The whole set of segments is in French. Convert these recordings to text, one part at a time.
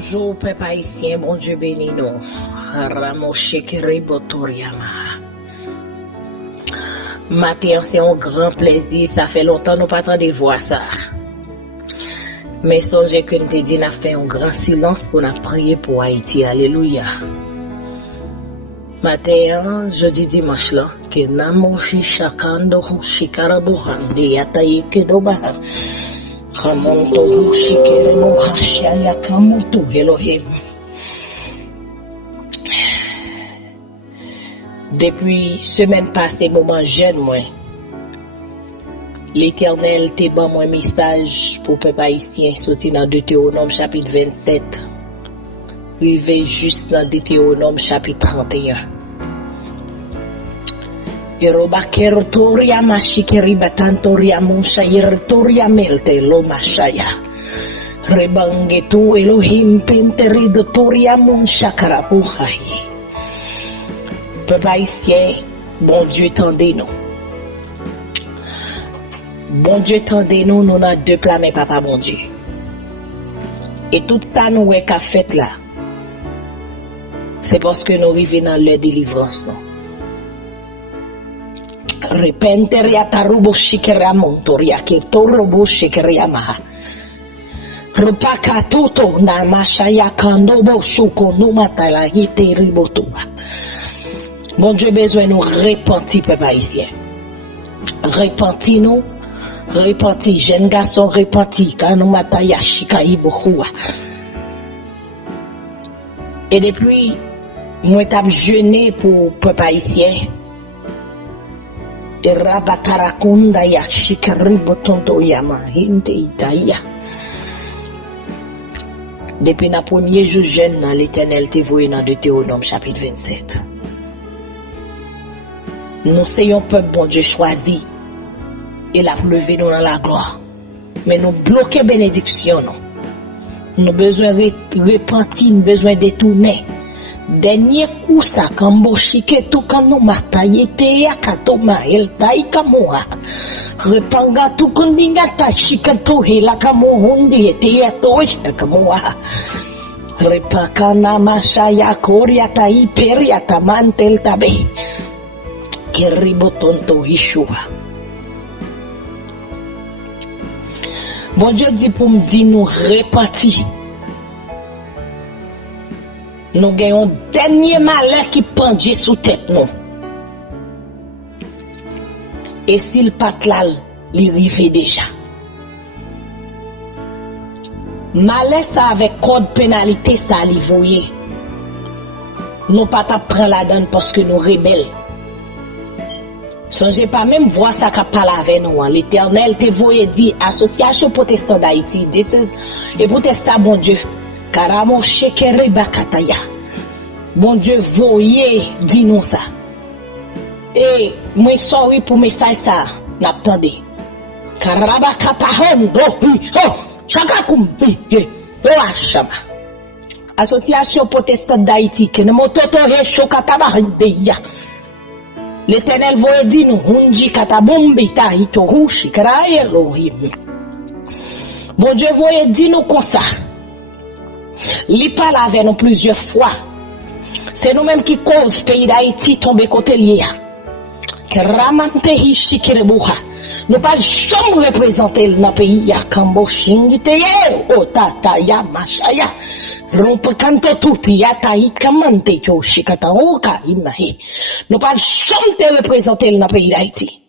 Bonjour, peuple haïtien, bon Dieu béni nous. Ramoshe Keribotoriama. Matin, c'est un grand plaisir, ça fait longtemps que nous pas de voir ça. Mais songez que nous te dit, nous fait un grand silence pour nous prier pour Haïti. Alléluia. Matin, jeudi dimanche là, que namoshi shakando shikarabuhandi yataye kedoba. Ramonto shikere no hashaya kamutu Elohim. Depuis semaine passée, moment jeune moi, l'Éternel t'a ban moi message pour peuple haïtien sorti dans Deutéronome chapitre 27. Arrivé juste dans Deutéronome chapitre 31. Yeroba kertoria mashikeri batantoria munshayir toria melte lo mashaya. Rebangetu Elohim penteri de toria munshakarapuhai. Peuple haïtien, bon Dieu tendez-nous. Bon Dieu tendez-nous, nous avons deux plans, mais papa bon Dieu. Et tout ça nous est qu'à fait là. C'est parce que nous arrivons dans leur délivrance. Non? Repenteria tarubo shikeria montoria ke torobo shikeria maha. Repaka toto na mashaya kandobo shuko numata la hite ribotoa. Bon Dieu besoin nous repentir peuple haïtien. Repentir nous, repentir jeunes garçons repentir quand nous mataya shikaibohua. Et depuis moi t'ai jeûné pour peuple haïtien. Et rabatarakunda ya shikaribotonto yama hinde itaïa. Depuis le premier jour jeune dans l'Éternel te voyé dans Deutéronome chapitre 27. Nous sommes un peuple bon Dieu choisi. Il a levé nous dans la gloire. Mais nous bloquons bénédiction. Nous avons besoin de repentir, nous avons besoin de détourner. Dernier coup ça kambo shike tout kan no mataye te yakatoma el tai kamoa repanga tout kan ninga ta shike to hela kamo hundi te yato kamoa repaka na mashaya koria tai peria tamantel tabe keribotonto ishua. Bon Dieu dit pour me dire nous repentir. Nous avons un dernier malheur qui pendait sous tête nous. Et s'il pas là, il arrive déjà. Malheur ça avec code pénalité ça li voyer. Nous pas prendre la donne parce que nous rebelles. Songez pas même voir ça qu'a parlé avec nous. L'Éternel te voyait dit association protestante d'Haïti. Et pour tester bon Dieu. Karamo shekere bakataya. Bon Dieu, voyez, dis-nous ça. Et moi, sorry pour message ça. N'attendez. Karabakatahon, oh, chakakumbi, shama. Association protestante d'Haïti, que ne mototo he shokatabahindeya. L'Éternel voyait dit nous, hunji katabumbi ta hitorushi, karaye Elohim. Bon Dieu, voyez dit nous comme ça. Li parle avec nous plusieurs fois. C'est nous-mêmes qui cause pays d'Haïti tomber côté lié. Que ramante hichikirebuha. Nous pas jamais représenter dans pays ya kambo shingite o tata ya mashaya. Rompe kanto tuti ya tai kamante cho shikata oka imahi. Nous pas jamais représenter dans pays d'Haïti.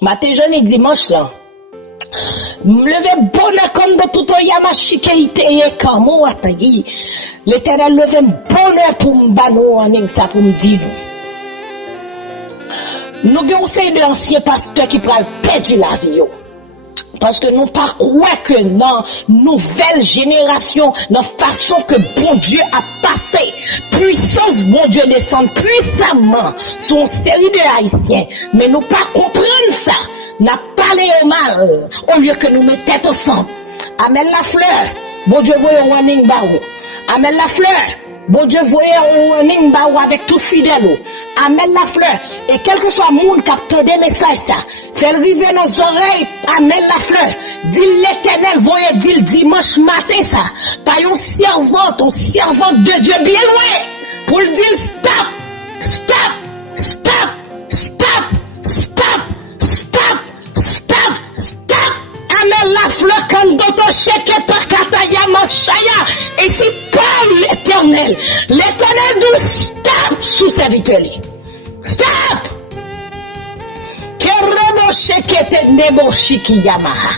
Matin jeudi dimanche là. Levez bonheur comme de tout yama shikeite et kamo atayi. L'Éternel levez bonheur pour m'bano en ça pour me dire. Nous avons ces anciens pasteurs qui prennent perdre la vie. Parce que nous pas croire que dans nouvelle génération, dans façon que bon Dieu a passé, puissance bon Dieu descend puissamment sur une série de haïtiens. Mais nous pas comprendre ça. N'a parlé au mal au lieu que nous mettons tête ensemble. Amène la fleur, bon Dieu voyez un warning baou. Amène la fleur, bon Dieu voyez un warning baou avec tout fidèle. amène la fleur. Et quel que soit le monde qui a des messages, fait arriver dans nos oreilles, amène la fleur. Dis l'Éternel, voyez, dit le dimanche matin ça. Par une servante de Dieu bien loin. Pour le dire stop, stop, stop, stop, stop, stop, stop, stop. Amène la fleur quand d'autres chèques par Kataya Machaya. Et c'est pas l'Éternel. L'Éternel nous stop sous serviteur. Stop! Kerebo shekete nebo shiki yamaha.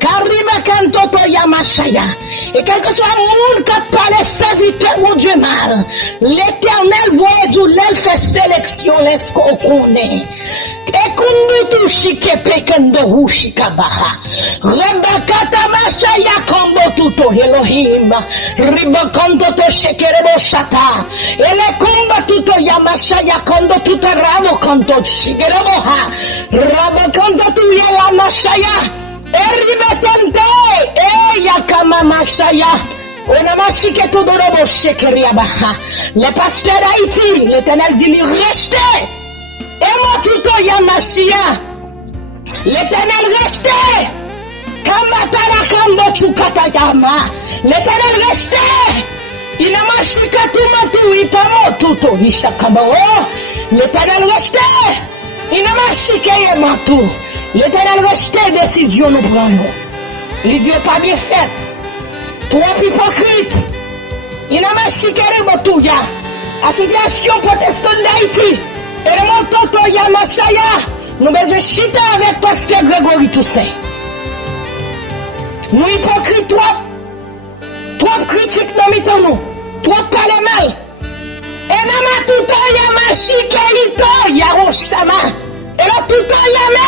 Kariba kantoto yamashaya. Et quel que soit le monde qui parle serviteur, mon Dieu mal, l'Éternel voit d'où l'elle fait sélection, laisse qu'on connaît. Et qu'on nous touche que pekende rushikabaha. Rebakata mashaya kombo tuto Elohim. Ribakondo to shekerebo shata. Ele komba tuto yamashaya kondo tuto ramo kondo shigereboha. Rabakondo tu yamashaya. Eribetente. Yakama mashaya. Onamashike to dorobo shekeriabaha. Les pasteurs d'Haïti, l'Éternel dit lui restez. Et moi tout Yamashia, l'Éternel restait. Kamatara kambochu katayama. L'Éternel restait. Inamashika tumatu itamo tuto ishakabao. L'Éternel restait. Inamashika yematu. L'Éternel restait. Décision nous prenons. Les dieux pas bien fait. Trop hypocrite. Inamashika remotuya. Association protestante d'Haïti. Et le montant Yamashaya, nous besoin chiter avec Pasteur Grégory Toussaint. Nous hypocrites, trop critiques dans nous, trop parler mal. Et nama tout Yamashike ito Yaroshama. Et là tout Yamé.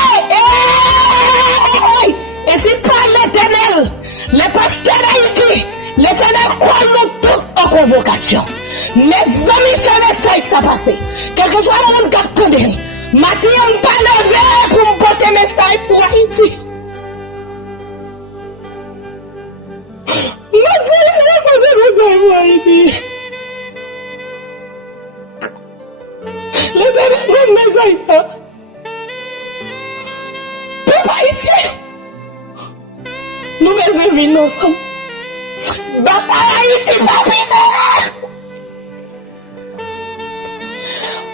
Et c'est pas l'Éternel, les pasteurs d'Haïti, l'Éternel croit nous tous en convocation. Mes amis, c'est message ça passé. Quel que soit le monde qui attendait, Mathieu n'a pas levé pour me porter message pour Haïti. Mathieu n'a pas posé message pour Haïti. Le message ça. Peuple haïtien. Nous devons vivre ensemble. Bataille Haïti, papi.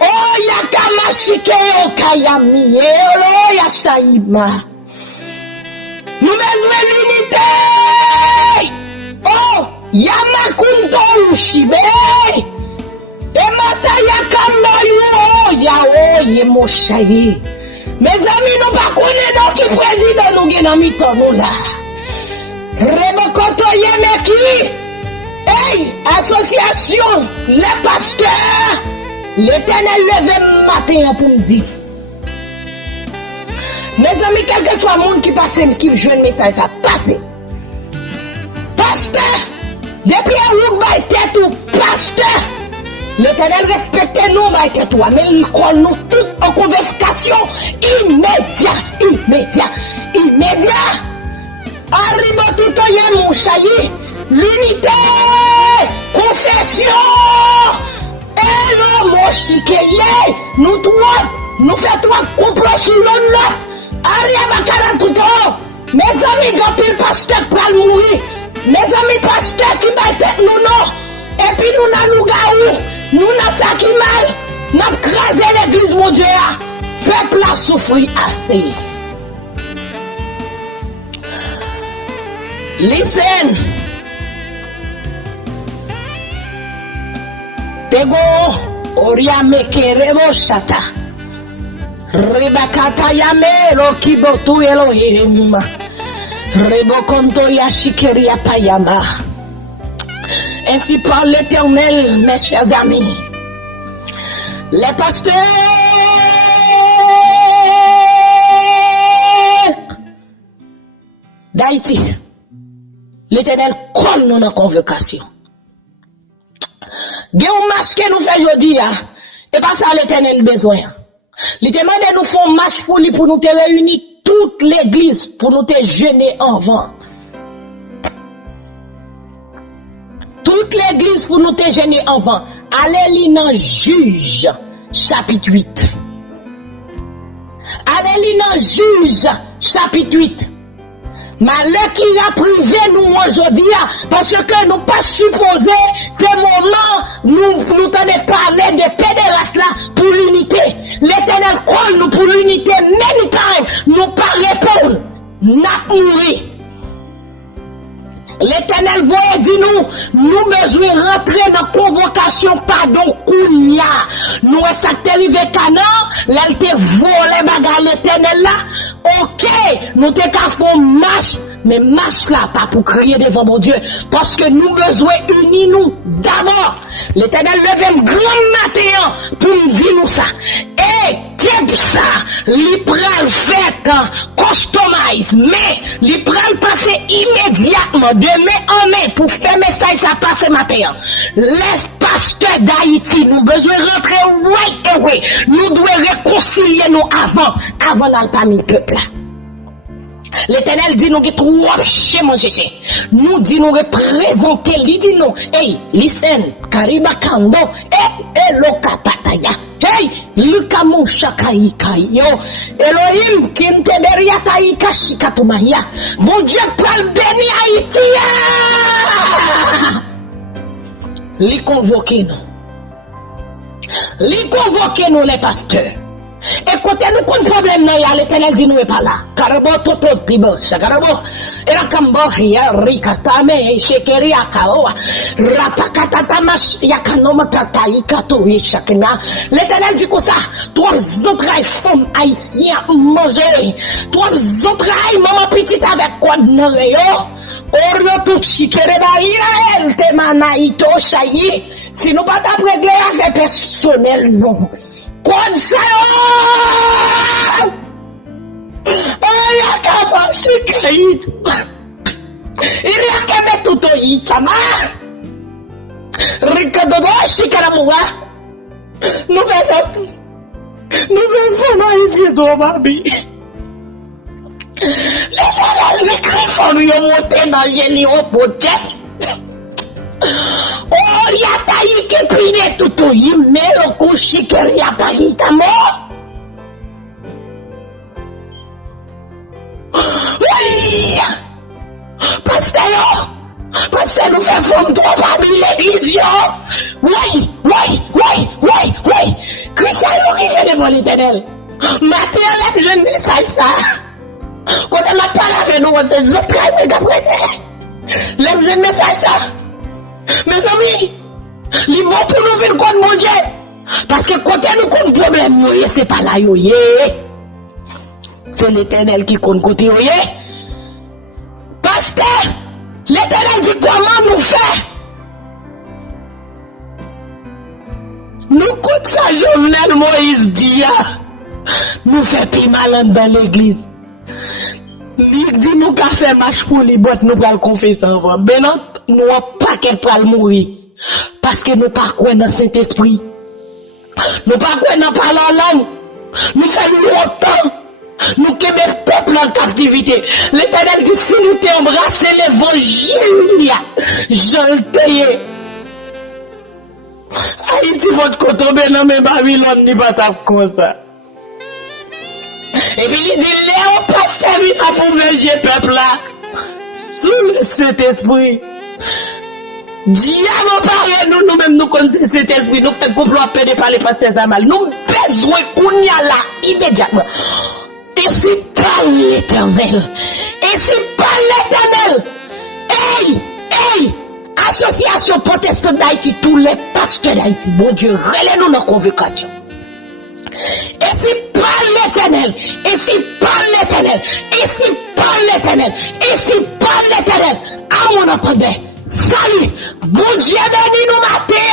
Oh, yakamashike okayami, oh, yasaima. Nous besoin l'unité. Oh, yamakunto ushibe. Et mata yakamba yao yemoshaye. Mes amis, nous pas connaissons qui président nous dans mi-temps nous là. Rebekoto yemeki. Hey, association, les pasteurs. L'Éternel lève matin pour me dire. Mes amis, quel que soit le monde qui passe, qui joue un message, ça passe. Pasteur, depuis un jour, tête ou pasteur, l'Éternel respecte nous, tête ou, mais il colle nous tous en conversation immédiat. Arrive tout au yé, mon chahi, l'unité, confession. Et non, mon chiquet, nous trois, nous faisons trois complots sur l'autre. Arrive à 40 ans. Mes amis, quand il pasteur pour mourir. Mes amis, pasteurs qui battent nous, non. Et puis nous n'avons gaou. Nous n'avons fait qui mal. Nous avons crasé l'église, mon Dieu. Peuple a souffert assez. Listen. Tego oriame kerebo shata. Rebakata yame rokibotu Elohim. Rebokonto yashikeri apayama. Ainsi parle l'Éternel, mes chers amis. Les pasteurs d'Haïti, l'Éternel colle nous dans convocation. Gen un marche que nous faisons aujourd'hui, et pas ça l'Éternel besoin. Il demande de nous faire un marche pour lui, pour nous te réunir toute l'église, pour nous te jeûner en vent. Toute l'église pour nous te jeûner en vent. Allez li nan Juge, chapitre 8. Allez lire dans Juge, chapitre 8. Malheur qui a privé nous aujourd'hui, parce que nous pas supposé ce moment, nous t'en parler de pédérace là pour l'unité. L'Éternel call nous pour l'unité, many times, nous pas répondre, n'a mouru. L'Éternel voyait dit nous besoin rentrer dans convocation pardon kounya. Nous ça t'est arrivé Canaan, là il te volé bagarre l'Éternel là. OK, nous te qu'à faire marche, mais marche là pas pour crier devant mon Dieu parce que nous besoin unir nous d'abord. L'Éternel levé un grand matin pour me dire nous ça. Et qu'est ça, li pral fait customize mais li pral passer immédiatement de main en main pour faire message ça passer matin. Les pasteurs d'Haïti nous besoin rentrer right away. Nous devons réconcilier nous avant dans le parmi le peuple là. L'Éternel dit nous qui trop chez mon chercher. Nous dit nous représenter, lui dit nous, hey, listen, Kariba Kando, Lokapataya, hey, Lukamu Shakai Kayo, Elohim, Kinte Beriata Ikashikatumaya, mon Dieu, pral béni Haïti, li convoquer nous les pasteurs. Écoutez, nous qu'on problème non ya l'Éternel dit nous est pas là. Carabo toto tribo, carabo. Et la cambo ya rikatame shekeri akaoa. Rapakata tamash yakanoma tatai kato chakena. L'Éternel dit comme ça, trois autres femmes haïtiens manger. Trois autres maman petite avec quoi non yo. Orlo tout chikere ba Israël te manaito chayi. Si nous pas régler avec personnel non. Quoi ça? Il y a qu'à faire ce qu'il y a qu'à mettre tout au lit, ça m'a. Ricardo, Chicaramoua. Nous faisons ici, toi, ma vie. Les griffons ont monté dans le génie au potet. Oh, y a taillé qui prie tout au lit, mais le coucher qui y a taillé ta mort. Oui! Pasteur, nous faisons forme trop parmi l'église. Oui! Christian, nous qui fait devant l'Éternel. Matin, lève jeune message ça. Quand on m'a parlé avec nous, c'est le travail d'après ça. Lève jeune message ça. Mes amis, les mots pour nous venir contre mon Dieu. Parce que quand nous avons un problème, c'est pas là, c'est l'Éternel qui compte côté, Pasteur, l'Éternel dit comment nous faire. Nous compte ça, Jovenel Moïse dit, nous fait plus mal dans l'église. Il dit nous qu'à faire marche pour les boîtes, nous allons confesser avant. Ben non, nous n'avons pas qu'elle pour mourir. Parce que nous pas quoi dans cet esprit. Nous pas quoi dans parler en langue. Nous faisons longtemps. Nous qui le peuple en captivité. L'Éternel dit si nous t'embrasser l'évangile, je le paye. Haïti votre côté, ben non, mais Babylone n'est pas comme ça. Et puis il dit, Léon pasteur, il a pour venger le peuple là. Sous cet esprit. Diable parle nous-mêmes, nous connaissons cet esprit, nous faisons complot à paix de parler pasteur Zamal. Nous besoin qu'on y a là, immédiatement. Et c'est pas l'Éternel. Et c'est pas l'Éternel. Hey! Association protestante d'Haïti, tous les pasteurs d'Haïti, mon Dieu, relève-nous dans la convocation. Et c'est pas l'Éternel. Et c'est pas l'Éternel. Et c'est pas l'Éternel. Et c'est pas l'Éternel. À mon entendeur. Salut. Bon Dieu béni nous matin.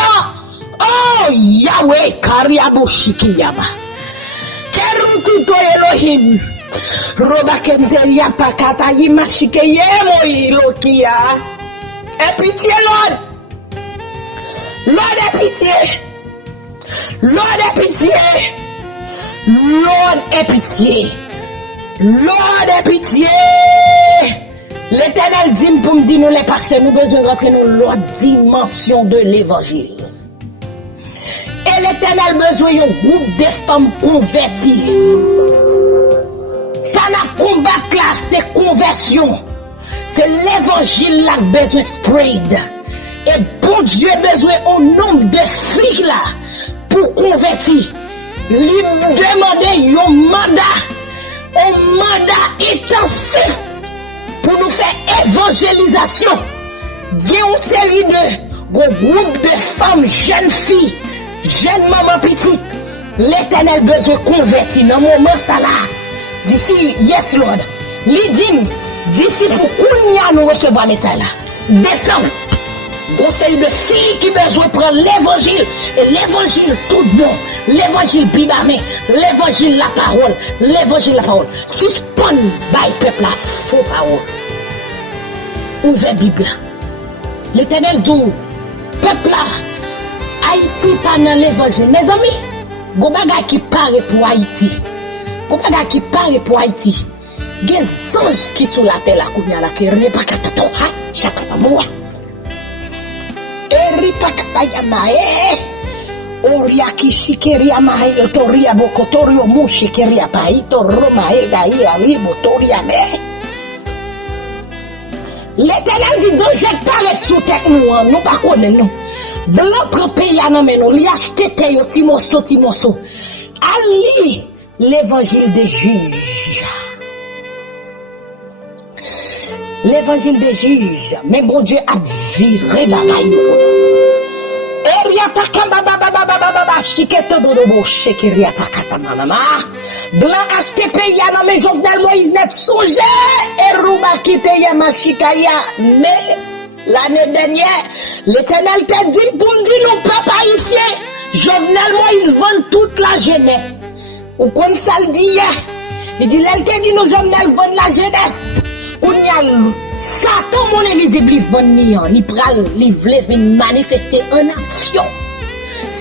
Oh Yahweh Kariaboshikiyama. Kerututo Elohim. Roba Kemteria Pakata Yimashikeyemo Ilokia. Et pitié Lord. Lord et pitié. Lord et pitié. Lord et pitié. Lord et pitié. L'Éternel dit pour me dire nous les pasteurs, nous besoin de rentrer dans l'autre dimension de l'évangile. Et l'Éternel besoin d'un groupe de femmes converties. Ça n'a combattre là, c'est conversion. C'est l'évangile là besoin spread. Et bon Dieu besoin au nombre de filles là pour convertir. Lui demander un mandat intensif pour nous faire évangélisation. Il y a une série de groupes de femmes, jeunes filles, jeunes mamans petites. L'Éternel besoin convertir dans le moment ça là. D'ici, yes Lord. Lui d'ici pour qu'on nous recevoir message là. Décembre. Gros série de filles qui besoin prendre l'évangile. Et l'évangile tout bon. L'évangile bibamé. L'évangile la parole. L'évangile la parole. Suspend by peuple là. Faux parole. Ouvert Bible. L'Éternel dit, peuple là, Haïti pas dans l'évangile. Mes amis, go bagay qui paraît pour Haïti. Go bagay qui paraît pour Haïti. Gen anges qui sont la terre la kounya la kerne pas katato ha chakata moa. Eri pa kataya mae. Oria kishikeria mae toria bokotorio mushikeria paito roma ega ia libo toria me. L'Éternel dit donc j'ai paraît sous tête nous pas connaît nous. Blanc prend pays à nous nous li acheter te timoso. Ali l'évangile des juges. L'évangile des juges, mais bon Dieu a viré la maille. Blanc acheté pays à mais Jovenel Moïse net songé et Rouba quitté Yamashikaya. Mais l'année dernière, l'Éternel t'a dit pour me dire non papa ici, Jovenel Moïse vend toute la jeunesse. Ou comme ça le dit, il dit l'Éternel dit nous Jovenel vend la jeunesse. Satan mon invisible il pral il veut venir manifester en action.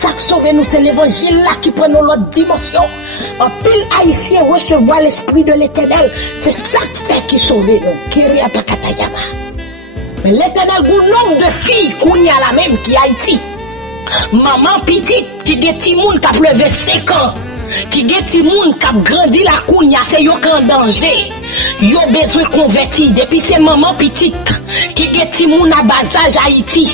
Ça qui sauve nous c'est l'évangile là qui prend l'autre dimension. En pile haïtien recevoir l'esprit de l'Éternel, c'est ça qui sauve nous. Kiria pakatayama. Mais l'Éternel goût nombre de filles qu'on y a la même qui Haïti. Maman petite qui get ti moun qui a pleuvé 5 ans. Qui get ti moun qui a grandi la kounya, c'est yo en danger. Yo besoin converti depuis ces maman petite qui get ti moun à bas âge Haïti.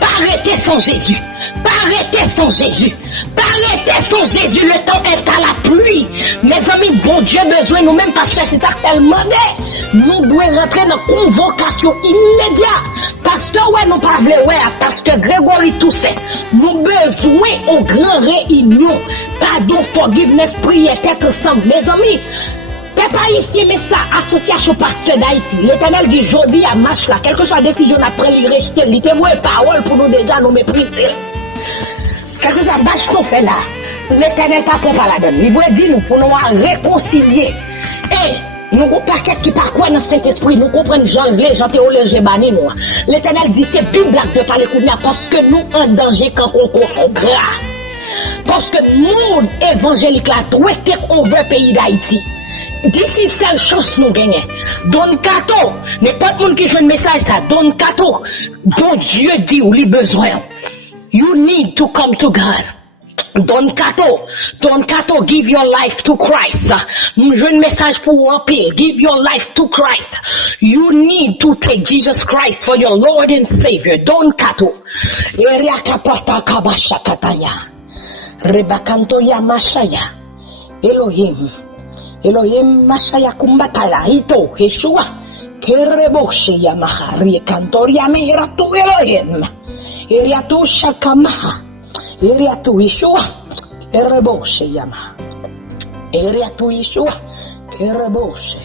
Pas arrêter sans Jésus. Pas arrêter sans Jésus. Pas arrêter sans Jésus. Le temps est à la pluie. Mes amis, bon Dieu besoin nous-mêmes parce que c'est ça tellement nous devons rentrer dans une convocation immédiate. Pasteur, ouais, nous pas voulons, ouais, Pasteur Grégory Toussaint. Nous besoin au grand réunion. Pardon, forgiveness, prière, tête ensemble. Mes amis, pas ici, mais ça, association Pasteur d'Haïti. L'Éternel dit, jodi à marche là, quelle que soit la décision après lui rejeter, il témoin parole pour nous déjà nous mépriser. Quelque chose à bâche qu'on fait là. L'Éternel pas pour la donne. Il veut dire nous pour nous réconcilier. Et nous paquet qui par quoi dans cet esprit, nous comprenons Jean les gens théologiens banni nous. L'Éternel dit c'est Bible de parler parce que nous en danger quand on confond grave. Parce que nous évangélique là, tout est qu'on veut pays d'Haïti. D'ici seule chance nous gagnons. Don Kato, n'importe monde qui fait un message ça, Don Kato, bon Dieu dit ou les besoins. You need to come to God. Don Kato, give your life to Christ. Nous jouons un message pour un pile. Give your life to Christ. You need to take Jesus Christ for your Lord and Savior. Don Kato. Eriakapata kabashakataya. Rebakanto ya mashaya. Elohim mashaya kumbatala. Ito, Yeshua. Kereboshi ya mahari. Kantoria meiratu Elohim. Eriatu shakamaha. Eriatu Yeshua. Kereboshe yama. Eriatu Yeshua. Kereboshe.